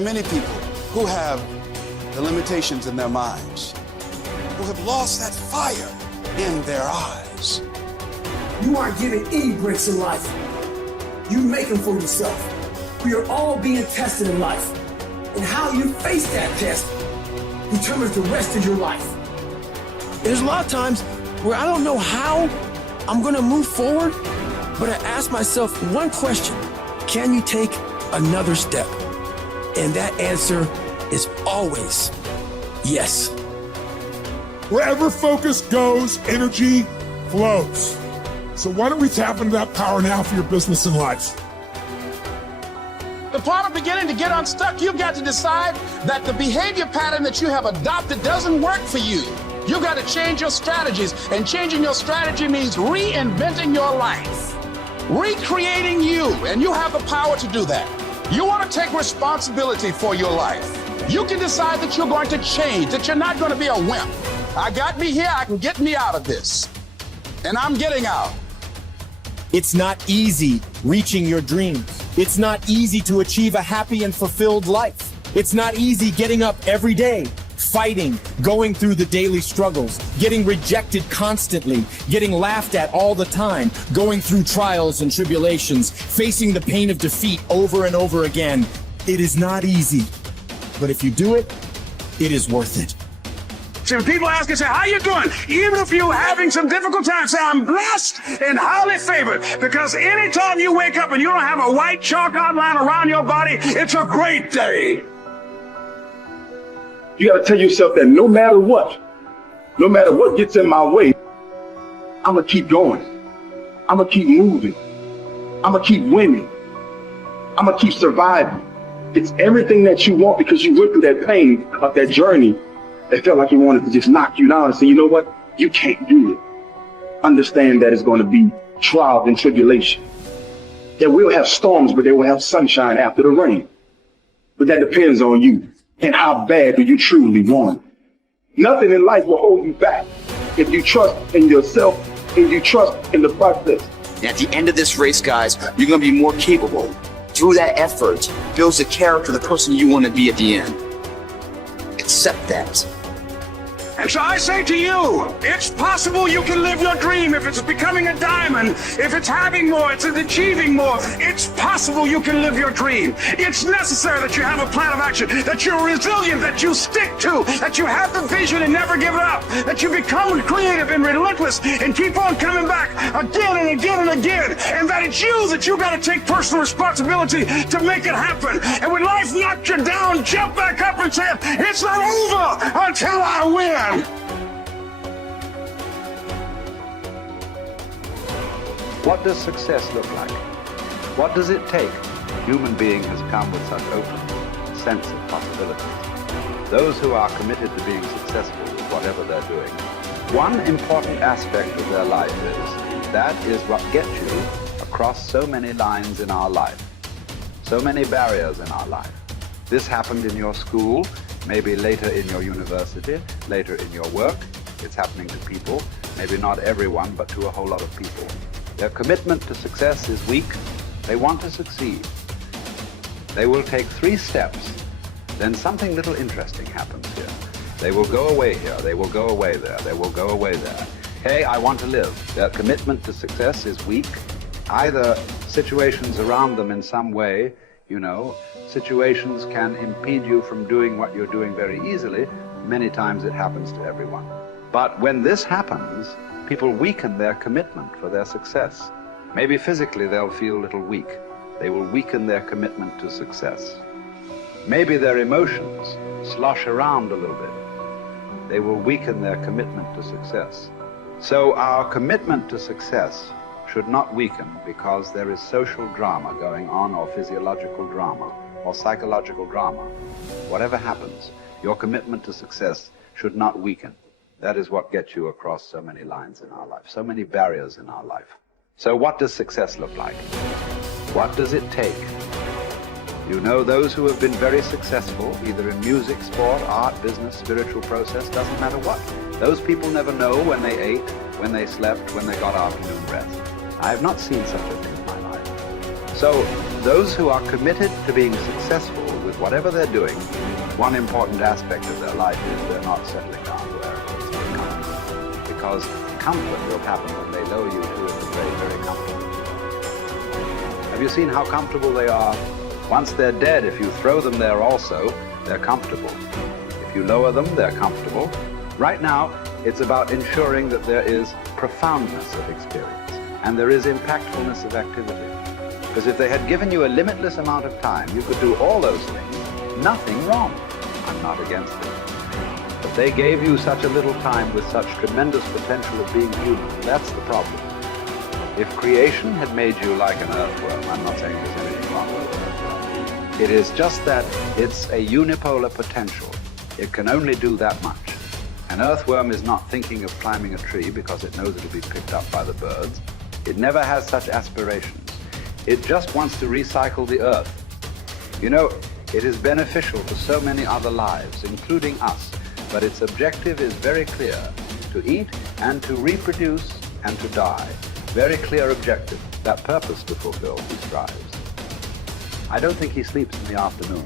are many people who have the limitations in their minds, who have lost that fire in their eyes. You aren't given any breaks in life. You make them for yourself. We are all being tested in life. And how you face that test determines the rest of your life. There's a lot of times where I don't know how I'm gonna move forward, but I ask myself one question: can you take another step? And that answer is always yes. Wherever focus goes, energy flows. So why don't we tap into that power now for your business and life? The part of beginning to get unstuck, you've got to decide that the behavior pattern that you have adopted doesn't work for you. You've got to change your strategies, and changing your strategy means reinventing your life, recreating you, and you have the power to do that. You want to take responsibility for your life. You can decide that you're going to change, that you're not going to be a wimp. I got me here, I can get me out of this, and I'm getting out. It's not easy reaching your dreams. It's not easy to achieve a happy and fulfilled life. It's not easy getting up every day, fighting, going through the daily struggles, getting rejected constantly, getting laughed at all the time, going through trials and tribulations, facing the pain of defeat over and over again. It is not easy, but if you do it, it is worth it. See, when people ask you, say, how you doing? Even if you're having some difficult times, say, I'm blessed and highly favored. Because anytime you wake up and you don't have a white chalk outline around your body, it's a great day. You got to tell yourself that no matter what gets in my way, I'm going to keep going. I'm going to keep moving. I'm going to keep winning. I'm going to keep surviving. It's everything that you want, because you went through that pain of that journey. It felt like he wanted to just knock you down and say, you know what? You can't do it. Understand that it's going to be trials and tribulation. That we'll have storms, but they will have sunshine after the rain. But that depends on you and how bad do you truly want it. Nothing in life will hold you back if you trust in yourself and you trust in the process. And at the end of this race, guys, you're going to be more capable. Through that effort, builds the character, the person you want to be at the end. Accept that. And so I say to you, it's possible you can live your dream. If it's becoming a diamond, if it's having more, it's achieving more, it's possible you can live your dream. It's necessary that you have a plan of action, that you're resilient, that you stick to, that you have the vision and never give it up, that you become creative and relentless and keep on coming back again and again and again, and that it's you that you got to take personal responsibility to make it happen. And when life knocks you down, jump back up and say, it's not over until I win. What does success look like? What does it take? Human being has come with such open sense of possibilities. Those who are committed to being successful with whatever they're doing, one important aspect of their life is, that is what gets you across so many lines in our life, so many barriers in our life. This happened in your school, maybe later in your university, later in your work. It's happening to people, maybe not everyone, but to a whole lot of people. Their commitment to success is weak. They want to succeed. They will take 3 steps. Then something little interesting happens here. They will go away here. They will go away there. They will go away there. Hey, I want to live. Their commitment to success is weak. Either situations around them in some way, situations can impede you from doing what you're doing very easily. Many times it happens to everyone. But when this happens, people weaken their commitment for their success. Maybe physically they'll feel a little weak. They will weaken their commitment to success. Maybe their emotions slosh around a little bit. They will weaken their commitment to success. So our commitment to success should not weaken because there is social drama going on, or physiological drama, or psychological drama. Whatever happens, your commitment to success should not weaken. That is what gets you across so many lines in our life, so many barriers in our life. So what does success look like? What does it take? Those who have been very successful, either in music, sport, art, business, spiritual process, doesn't matter what. Those people never know when they ate, when they slept, when they got afternoon rest. I have not seen such a thing in my life. So those who are committed to being successful with whatever they're doing, one important aspect of their life is they're not settling down where it's very comfortable. Because comfort will happen when they lower you to the very, very comfortable. Have you seen how comfortable they are? Once they're dead, if you throw them there also, they're comfortable. If you lower them, they're comfortable. Right now, it's about ensuring that there is profoundness of experience and there is impactfulness of activity. Because if they had given you a limitless amount of time, you could do all those things, nothing wrong. I'm not against it. But they gave you such a little time with such tremendous potential of being human. That's the problem. If creation had made you like an earthworm, I'm not saying there's anything wrong with it. It is just that it's a unipolar potential. It can only do that much. An earthworm is not thinking of climbing a tree because it knows it'll be picked up by the birds. It never has such aspirations. It just wants to recycle the earth. You know, it is beneficial to so many other lives, including us, but its objective is very clear: to eat and to reproduce and to die. Very clear objective. That purpose to fulfill, he strives. I don't think he sleeps in the afternoon.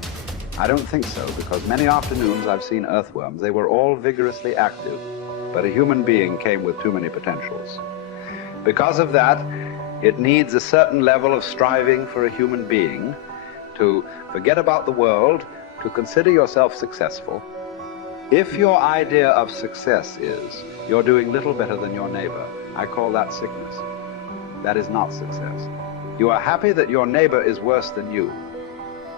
I don't think so, because many afternoons I've seen earthworms. They were all vigorously active, but a human being came with too many potentials. Because of that, it needs a certain level of striving for a human being to forget about the world, to consider yourself successful. If your idea of success is you're doing little better than your neighbor, I call that sickness. That is not success. You are happy that your neighbor is worse than you.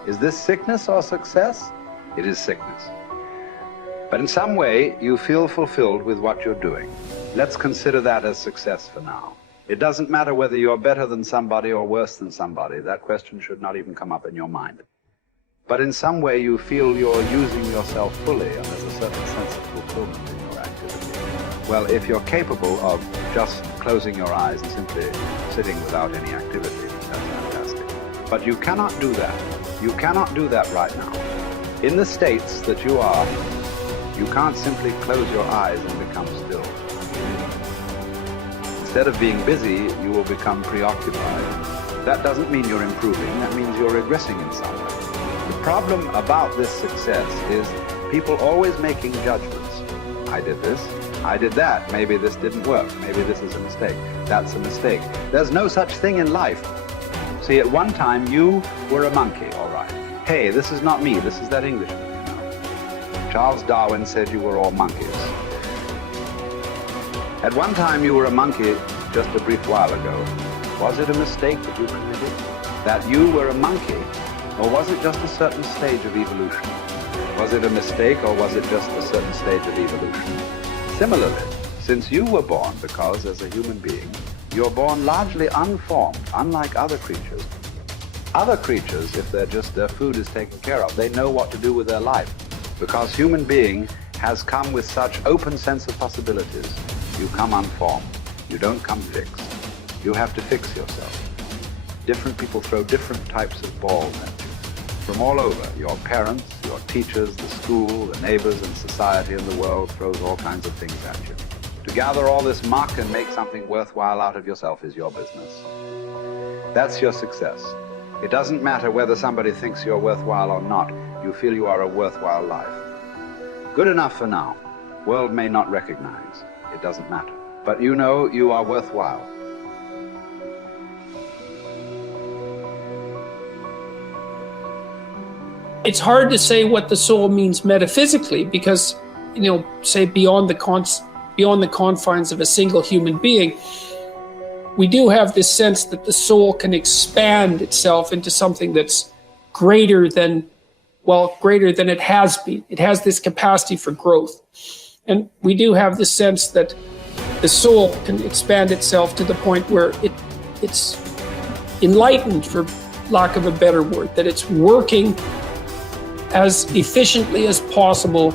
Is this sickness or success? It is sickness. But in some way, you feel fulfilled with what you're doing. Let's consider that as success for now. It doesn't matter whether you're better than somebody or worse than somebody. That question should not even come up in your mind. But in some way, you feel you're using yourself fully, and there's a certain sense of fulfillment in your activity. Well, if you're capable of just closing your eyes and simply sitting without any activity, that's fantastic. But you cannot do that. You cannot do that right now. In the states that you are, you can't simply close your eyes and become still. Instead of being busy, you will become preoccupied. That doesn't mean you're improving, that means you're regressing in some way. The problem about this success is people always making judgments. I did this, I did that, maybe this didn't work, maybe this is a mistake, that's a mistake. There's no such thing in life. See, at one time you were a monkey, all right. Hey, this is not me, this is that Englishman, you know. Charles Darwin said you were all monkeys. At one time you were a monkey just a brief while ago. Was it a mistake that you committed? That you were a monkey? Or was it just a certain stage of evolution? Was it a mistake or was it just a certain stage of evolution? Similarly, since you were born, because as a human being, you're born largely unformed, unlike other creatures. Other creatures, if their food is taken care of, they know what to do with their life. Because human being has come with such open sense of possibilities. You come unformed. You don't come fixed. You have to fix yourself. Different people throw different types of balls at you. From all over, your parents, your teachers, the school, the neighbors and society and the world throws all kinds of things at you. To gather all this muck and make something worthwhile out of yourself is your business. That's your success. It doesn't matter whether somebody thinks you're worthwhile or not. You feel you are a worthwhile life. Good enough for now. World may not recognize. It doesn't matter. But you know you are worthwhile. It's hard to say what the soul means metaphysically because, say beyond the confines of a single human being, we do have this sense that the soul can expand itself into something that's greater than it has been. It has this capacity for growth. And we do have the sense that the soul can expand itself to the point where it's enlightened, for lack of a better word, that it's working as efficiently as possible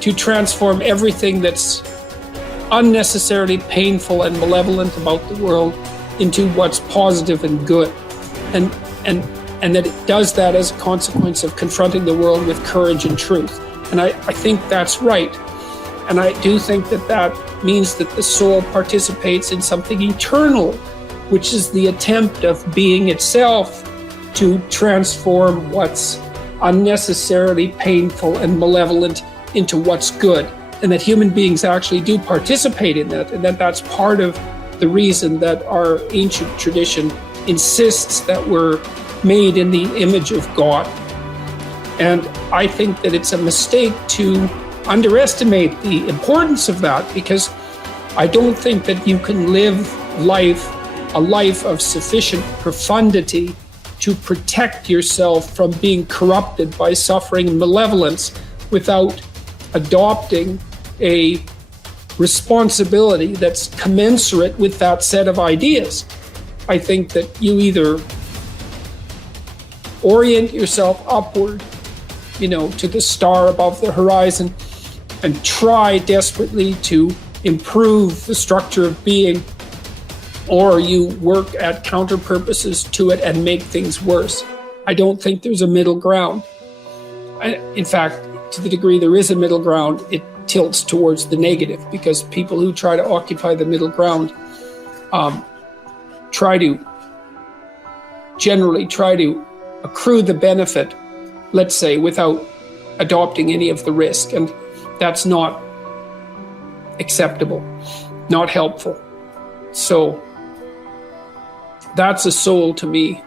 to transform everything that's unnecessarily painful and malevolent about the world into what's positive and good. And that it does that as a consequence of confronting the world with courage and truth. And I think that's right. And I do think that means that the soul participates in something eternal, which is the attempt of being itself to transform what's unnecessarily painful and malevolent into what's good, and that human beings actually do participate in that, and that that's part of the reason that our ancient tradition insists that we're made in the image of God. And I think that it's a mistake to underestimate the importance of that, because I don't think that you can live a life of sufficient profundity to protect yourself from being corrupted by suffering and malevolence without adopting a responsibility that's commensurate with that set of ideas. I think that you either orient yourself upward, to the star above the horizon, and try desperately to improve the structure of being, or you work at counter purposes to it and make things worse. I don't think there's a middle ground. In fact, to the degree there is a middle ground, it tilts towards the negative, because people who try to occupy the middle ground generally try to accrue the benefit, let's say, without adopting any of the risk. And that's not acceptable, not helpful. So that's a soul to me.